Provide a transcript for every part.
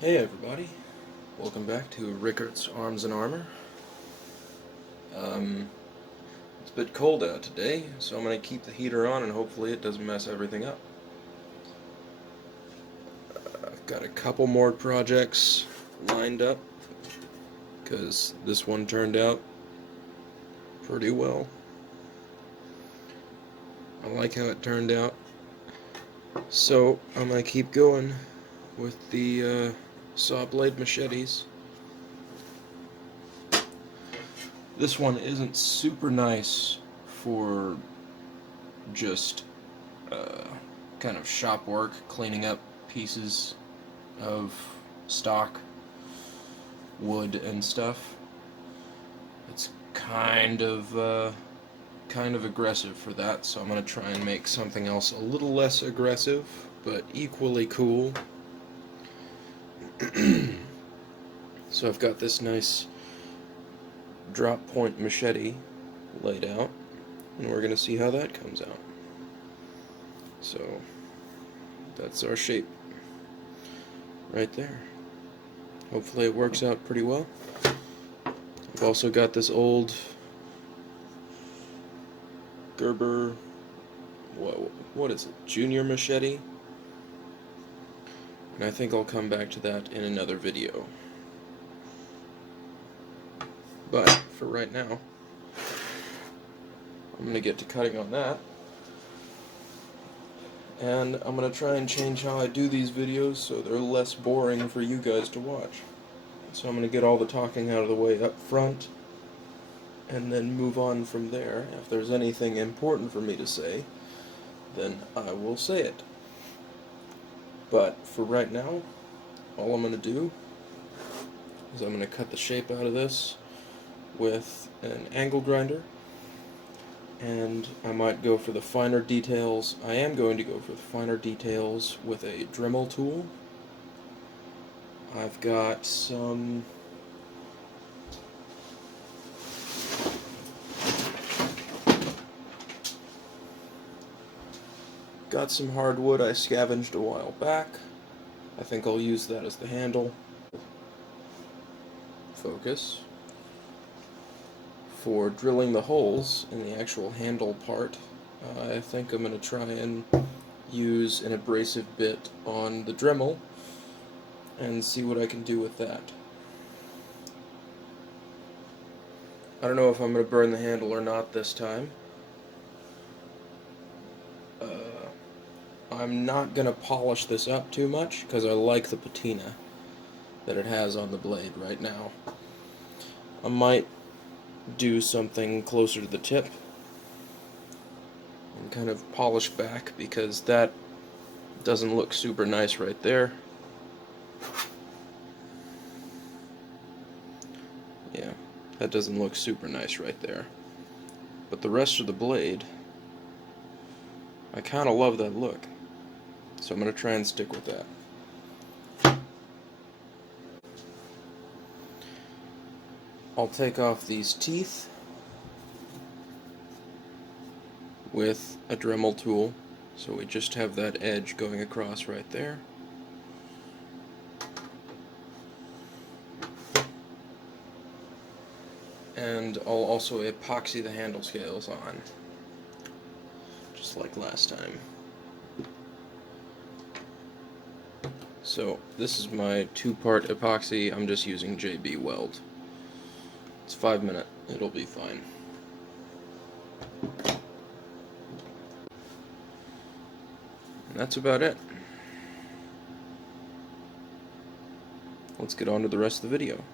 Hey everybody, welcome back to Rickart's Arms and Armor. It's a bit cold out today, so I'm going to keep the heater on and hopefully it doesn't mess everything up. I've got a couple more projects lined up, because this one turned out pretty well. I like how it turned out, so I'm going to keep going with the saw blade machetes. This one isn't super nice for just kind of shop work, cleaning up pieces of stock wood and stuff. It's kind of aggressive for that, so I'm gonna try and make something else a little less aggressive, but equally cool. So I've got this nice drop point machete laid out, and we're gonna see how that comes out. So that's our shape right there. Hopefully it works out pretty well. I've also got this old Gerber, what is it, Junior machete, and I think I'll come back to that in another video. But for right now, I'm going to get to cutting on that, and I'm going to try and change how I do these videos so they're less boring for you guys to watch. So I'm going to get all the talking out of the way up front, and then move on from there. If there's anything important for me to say, then I will say it. But for right now, all I'm going to do is I'm going to cut the shape out of this with an angle grinder, and I might go for the finer details. I am going to go for the finer details with a Dremel tool. I've got some hardwood I scavenged a while back. I think I'll use that as the handle. Focus. For drilling the holes in the actual handle part, I think I'm going to try and use an abrasive bit on the Dremel and see what I can do with that. I don't know if I'm going to burn the handle or not this time. I'm not going to polish this up too much because I like the patina that it has on the blade right now. I might do something closer to the tip and kind of polish back, because that doesn't look super nice right there. Yeah, that doesn't look super nice right there. But the rest of the blade, I kind of love that look. So I'm going to try and stick with that. I'll take off these teeth with a Dremel tool, so we just have that edge going across right there. And I'll also epoxy the handle scales on, just like last time. So this is my 2-part epoxy. I'm just using JB Weld. It's 5 minutes. It'll be fine. And that's about it. Let's get on to the rest of the video.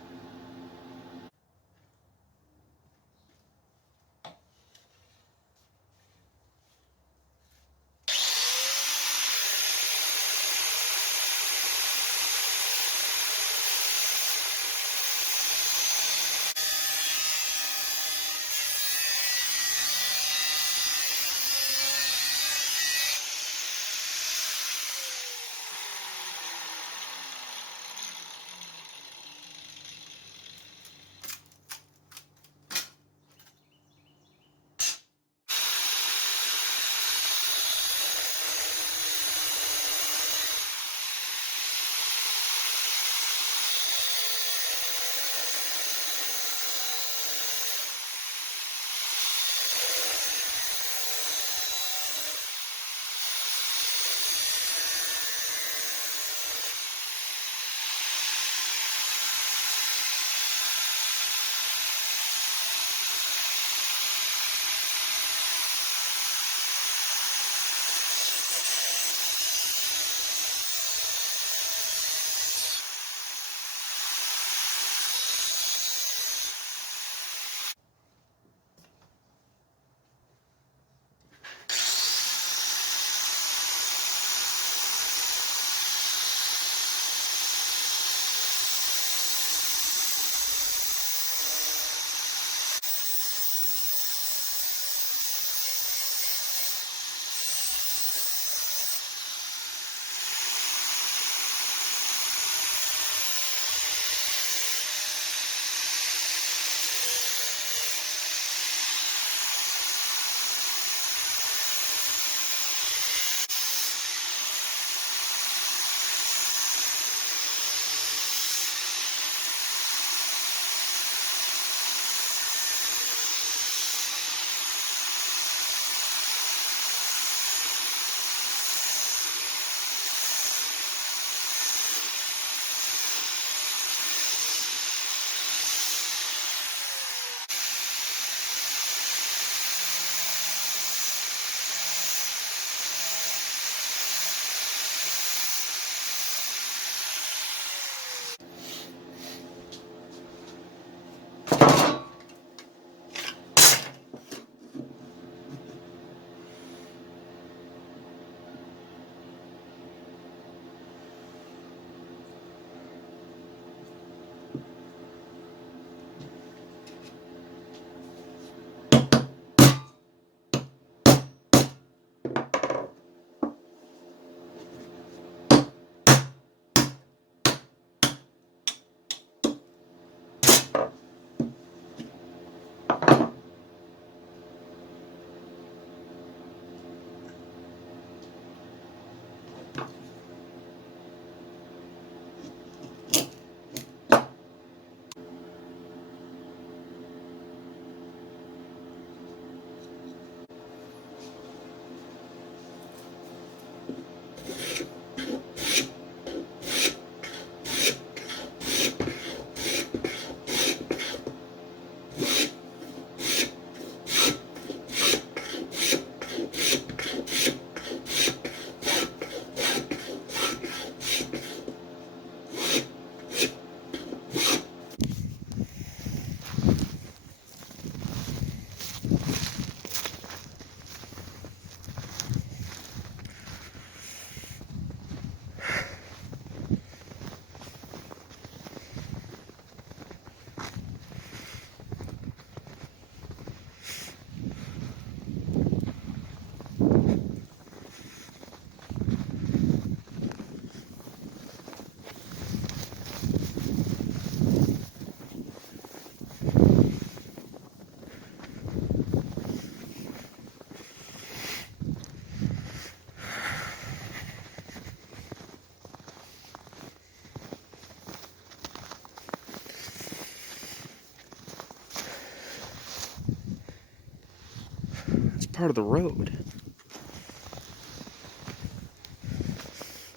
part of the road.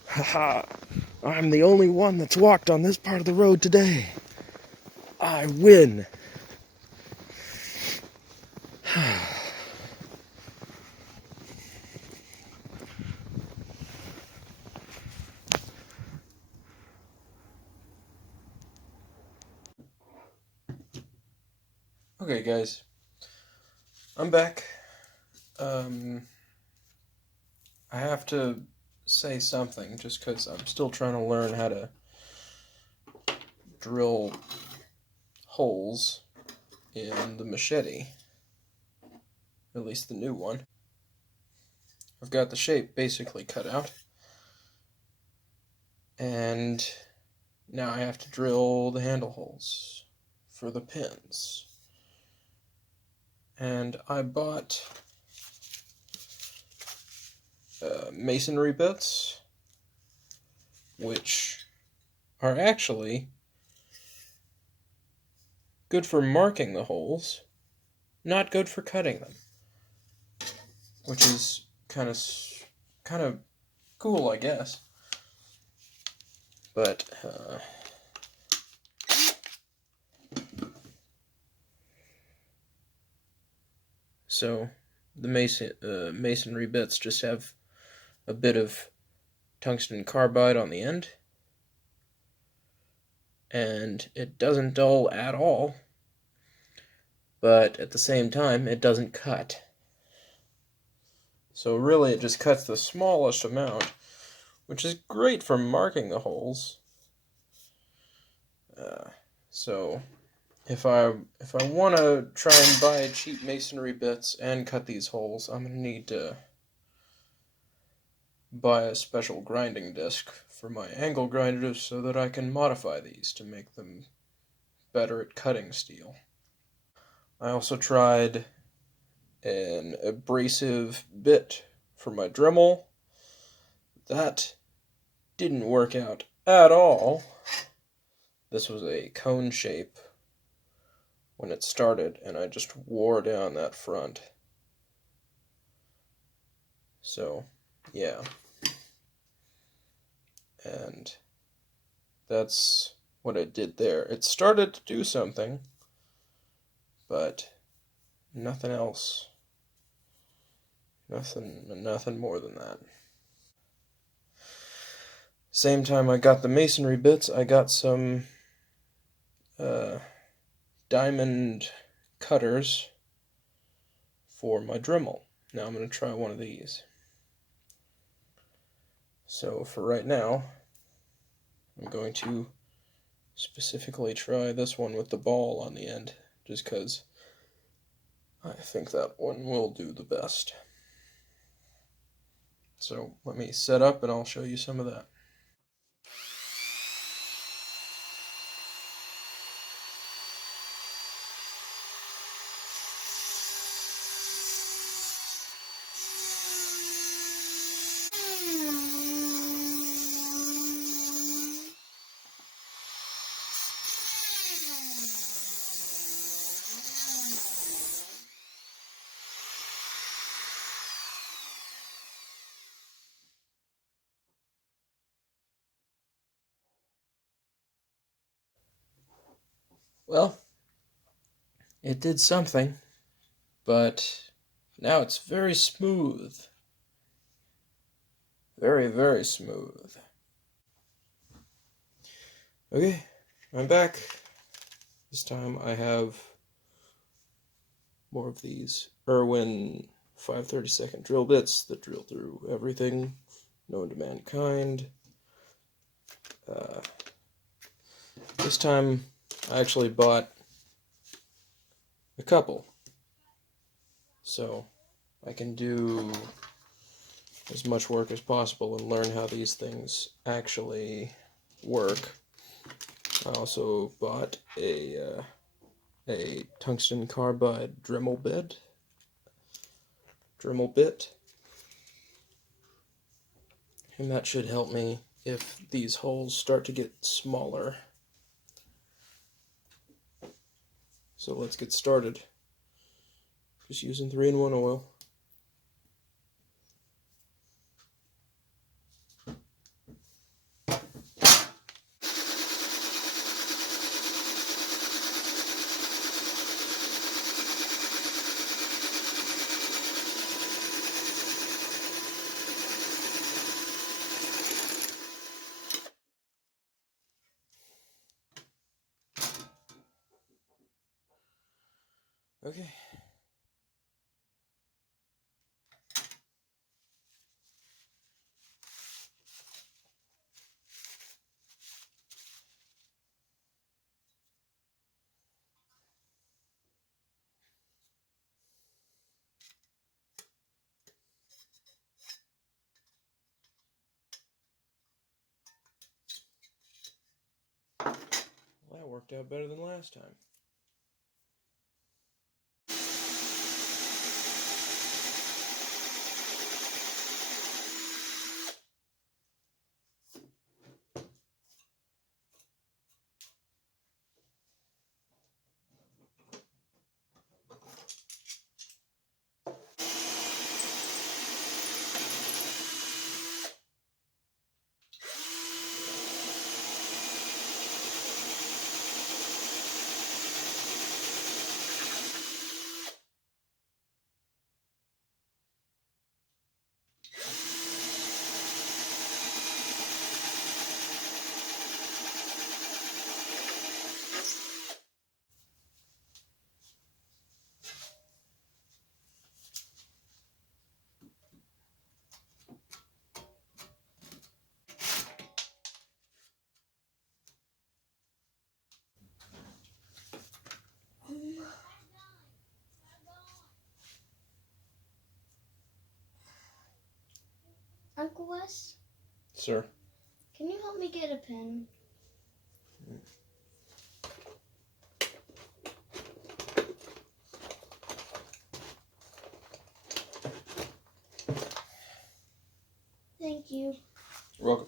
Haha, I'm the only one that's walked on this part of the road today. I win. Okay, guys, I'm back. I have to say something just because I'm still trying to learn how to drill holes in the machete, at least the new one. I've got the shape basically cut out, and now I have to drill the handle holes for the pins. And I bought masonry bits, which are actually good for marking the holes, not good for cutting them, which is kind of cool, I guess. But so the masonry bits just have a bit of tungsten carbide on the end, and it doesn't dull at all, but at the same time it doesn't cut. So really it just cuts the smallest amount, which is great for marking the holes. So if I want to try and buy cheap masonry bits and cut these holes, I'm going to need to buy a special grinding disc for my angle grinders so that I can modify these to make them better at cutting steel. I also tried an abrasive bit for my Dremel. That didn't work out at all. This was a cone shape when it started, and I just wore down that front. So, yeah. And that's what it did there. It started to do something, but nothing else. Nothing more than that. Same time I got the masonry bits, I got some diamond cutters for my Dremel. Now I'm going to try one of these. So for right now, I'm going to specifically try this one with the ball on the end, just because I think that one will do the best. So let me set up and I'll show you some of that. Well, it did something, but now it's very smooth. Very, very smooth. Okay, I'm back. This time I have more of these Irwin 5/32 drill bits that drill through everything known to mankind. This time I actually bought a couple, so I can do as much work as possible and learn how these things actually work. I also bought a tungsten carbide Dremel bit, and that should help me if these holes start to get smaller. So let's get started. Just using 3-in-1 oil. Okay. Well, that worked out better than last time. Uncle Wes? Sir? Can you help me get a pen? Thank you. You're welcome.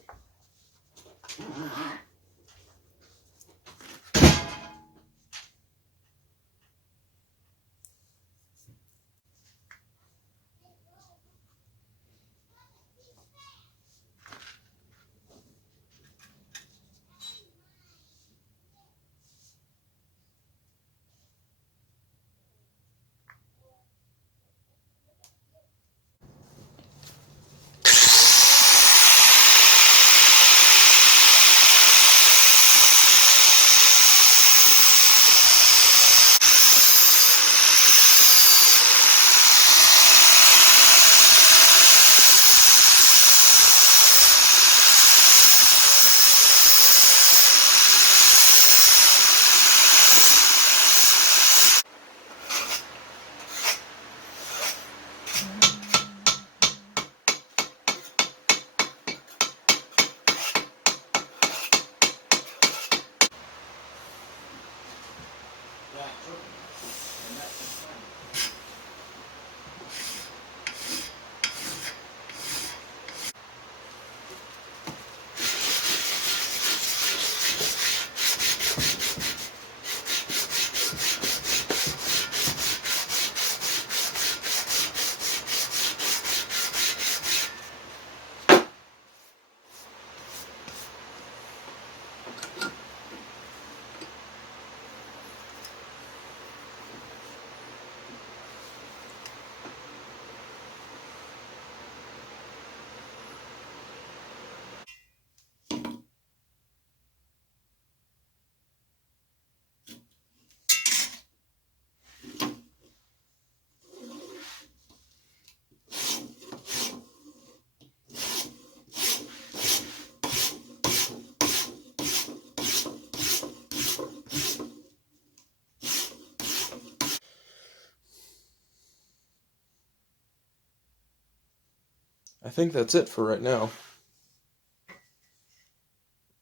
I think that's it for right now.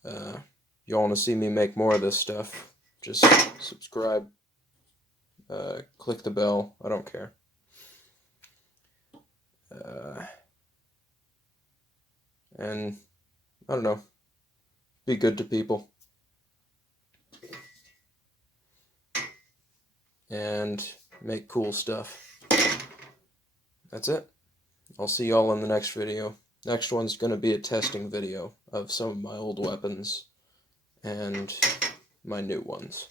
You want to see me make more of this stuff, just subscribe, click the bell, I don't care. And, I don't know, be good to people. And make cool stuff. That's it. I'll see y'all in the next video. Next one's going to be a testing video of some of my old weapons and my new ones.